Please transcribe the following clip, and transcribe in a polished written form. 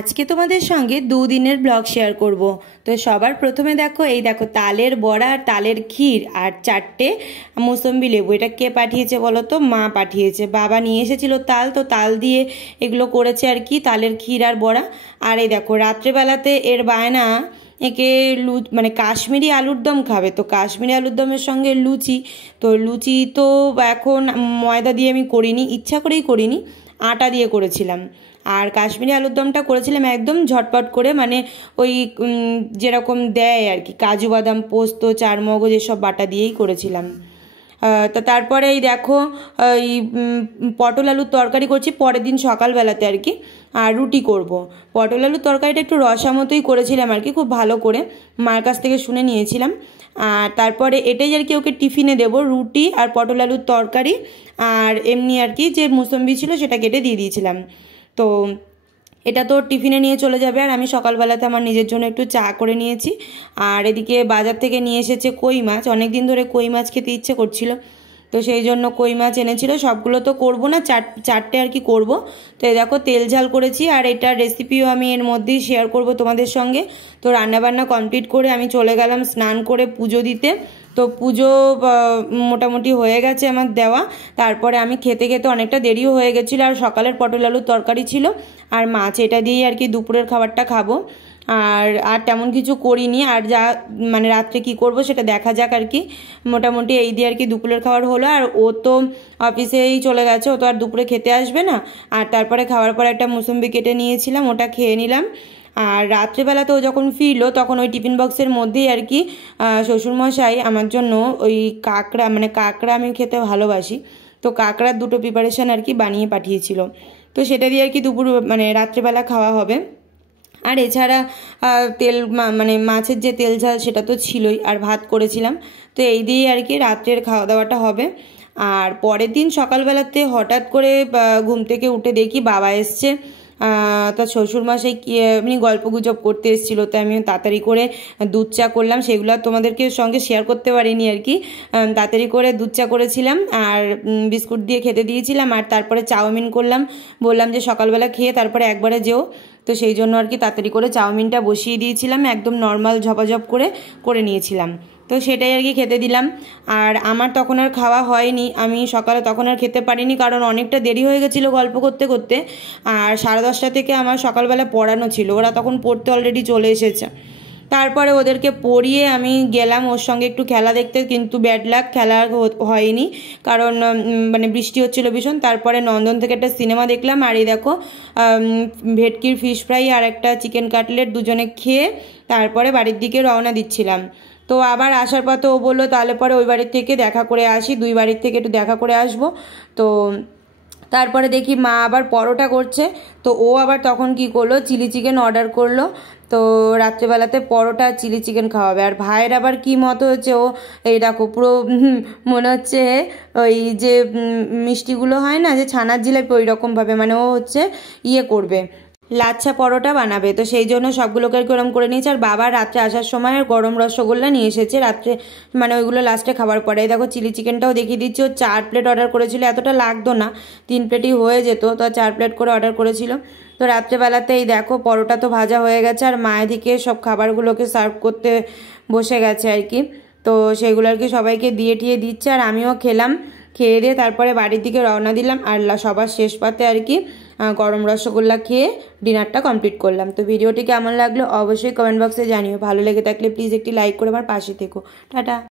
আজকে তোমাদের সঙ্গে দুদিনের ব্লগ শেয়ার করব। তো সবার প্রথমে দেখো, এই দেখো তালের বড়া, তালের ক্ষীর আর 4টে মৌসম্বি লেবু। এটা কে পাঠিয়েছে বলো তো? মা পাঠিয়েছে। বাবা নিয়ে এসেছিল তাল, তো তাল দিয়ে এগুলো করেছে আর কি, তালের ক্ষীর আর বড়া। আর এই দেখো রাত্রেবেলাতে এর বায়না, একে মানে কাশ্মীরি আলুর দম খাবে। তো কাশ্মীরি আলুর দমের সঙ্গে লুচি। তো লুচি তো এখন ময়দা দিয়ে আমি করিনি, ইচ্ছা করেই করিনি, আটা দিয়ে করেছিলাম। আর কাশ্মীরি আলুর দমটা করেছিলাম একদম ঝটপট করে, মানে ওই যেরকম দেয় আর কি, কাজু বাদাম, পোস্ত, চারমগজ এসব বাটা দিয়েই করেছিলাম। তা তারপরে এই দেখো এই পটল আলুর তরকারি করছি পরের দিন সকালবেলাতে আর কি। আর রুটি করব। পটল আলুর তরকারিটা একটু রসা মতোই করেছিলাম আর কি, খুব ভালো করে মার কাছ থেকে শুনে নিয়েছিলাম। আর তারপরে এটাই আর কি ওকে টিফিনে দেবো, রুটি আর পটল আলুর তরকারি। আর এমনি আর কি যে মুসম্বি ছিল সেটা কেটে দিয়ে দিয়েছিলাম। তো এটা তো টিফিনে নিয়ে চলে যাবে। আর আমি সকালবেলাতে আমার নিজের জন্য একটু চা করে নিয়েছি। আর এদিকে বাজার থেকে নিয়ে এসেছে কই মাছ, অনেক দিন ধরে কই মাছ খেতে ইচ্ছে করছিল, তো সেই জন্য কই মাছ এনেছিল। সবগুলো তো করব না, চারটে আর কি করব। তো এই দেখো তেল ঝাল করেছি, আর এটার রেসিপিও আমি এর মধ্যেই শেয়ার করব তোমাদের সঙ্গে। তো রান্নাবান্না কমপ্লিট করে আমি চলে গেলাম স্নান করে পুজো দিতে। তো পুজো মোটামুটি হয়ে গেছে আমার দেওয়া। তারপরে আমি খেতে খেতে অনেকটা দেরিও হয়ে গেছিলো। আর সকালের পটল আলুর তরকারি ছিল আর মাছ, এটা দিয়েই আর কি দুপুরের খাবারটা খাবো। আর তেমন কিছু করিনি। আর যা মানে রাত্রে কি করব সেটা দেখা যাক আর কি। মোটামুটি এই দিয়ে আর কি দুপুরের খাবার হলো। আর ও তো অফিসেই চলে গেছে, ও তো আর দুপুরে খেতে আসবে না। আর তারপরে খাওয়ার পর একটা মুসম্বি কেটে নিয়েছিলাম, ওটা খেয়ে নিলাম। আর রাত্রেবেলাতে ও যখন ফিরলো তখন ওই টিফিন বক্সের মধ্যেই আর কি শ্বশুরমশাই আমার জন্য ওই কাঁকড়া, মানে কাঁকড়া আমি খেতে ভালোবাসি, তো কাঁকড়ার 2টো প্রিপারেশান আর কি বানিয়ে পাঠিয়েছিল। তো সেটা দিয়ে আর কি দুপুর মানে রাত্রেবেলা খাওয়া হবে। আর এছাড়া তেল মানে মাছের যে তেল ঝাল সেটা তো ছিলই, আর ভাত করেছিলাম। তো এই দিয়েই আর কি রাত্রের খাওয়া দাওয়াটা হবে। আর পরের দিন সকালবেলাতে হঠাৎ করে ঘুম থেকে উঠে দেখি বাবা এসছে। তার শ্বশুরমশাই কি এমনি গল্প গুজব করতে এসেছিলো, তো আমি তাড়াতাড়ি করে দুধ চা করলাম। সেগুলো তোমাদেরকে সঙ্গে শেয়ার করতে পারিনি আর কি। তাড়াতাড়ি করে দুধ চা করেছিলাম আর বিস্কুট দিয়ে খেতে দিয়েছিলাম। আর তারপরে চাউমিন করলাম, বললাম যে সকালবেলা খেয়ে তারপরে একবারে যেও। তো সেই জন্য আর কি তাড়াতাড়ি করে চাউমিনটা বসিয়ে দিয়েছিলাম, একদম নর্মাল ঝপাঝপ করে নিয়েছিলাম। তো সেটাই আর কি খেতে দিলাম। আর আমার তখন আর খাওয়া হয়নি, আমি সকালে তখন আর খেতে পারিনি, কারণ অনেকটা দেরি হয়ে গেছিলো গল্প করতে করতে। আর 10:30 থেকে আমার সকালবেলা পড়ানো ছিল, ওরা তখন পড়তে অলরেডি চলে এসেছে। তারপরে ওদেরকে পড়িয়ে আমি গেলাম ওর সঙ্গে একটু খেলা দেখতে, কিন্তু ব্যাড লাক, খেলা হয়নি, কারণ মানে বৃষ্টি হচ্ছিল ভীষণ। তারপরে নন্দন থেকে একটা সিনেমা দেখলাম। আর এই দেখো ভেটকির ফিশ ফ্রাই আর একটা চিকেন কাটলেট দুজনে খেয়ে তারপরে বাড়ির দিকে রওনা দিচ্ছিলাম। তো আবার আসার পথে ও বললো তাহলে পরে ওই বাড়ির থেকে দেখা করে আসি, 2 বাড়ির থেকে একটু দেখা করে আসবো। তো তারপরে দেখি মা আবার পরোটা করছে, তো ও আবার তখন কি করলো, চিলি চিকেন অর্ডার করলো। তো রাত্রেবেলাতে পরোটা আর চিলি চিকেন খাওয়াবে। আর ভাইয়ের আবার কি মতো হচ্ছে, ও এই দেখো পুরো মনে হচ্ছে ওই যে মিষ্টিগুলো হয় না যে ছানার জিলাপি, ওই রকমভাবে মানে ও হচ্ছে ইয়ে করবে, লাচ্ছা পরোটা বানাবে। তো সেই জন্য সবগুলোকে গরম করে নিয়েছে। আর বাবা রাত্রে আসার সময় গরম রসগোল্লা নিয়ে এসেছে রাত্রে, মানে ওইগুলো লাস্টে খাবার পরে। দেখো চিলি চিকেনটাও দেখিয়ে দিচ্ছি, ও 4 প্লেট অর্ডার করেছিল, এতটা লাগতো না, 3 প্লেটই হয়ে যেত, তো 4 প্লেট করে অর্ডার করেছিল। তো রাত্রেবেলাতে এই দেখো পরোটা তো ভাজা হয়ে গেছে, আর মা এদিকে সব খাবারগুলোকে সার্ভ করতে বসে গেছে আর কি। তো সেগুলো আর কি সবাইকে দিয়ে টিয়ে দিচ্ছে, আর আমিও খেলাম। খেয়ে দিয়ে তারপরে বাড়ির দিকে রওনা দিলাম। আর সবার শেষ পাতে আর কি গরম রসগোল্লা খেয়ে ডিনারটা কমপ্লিট করলাম। তো ভিডিওটি কেমন লাগলো অবশ্যই কমেন্ট বক্সে জানিও। ভালো লেগে থাকলে প্লিজ একটি লাইক করে আমার পাশে থেকো। টাটা।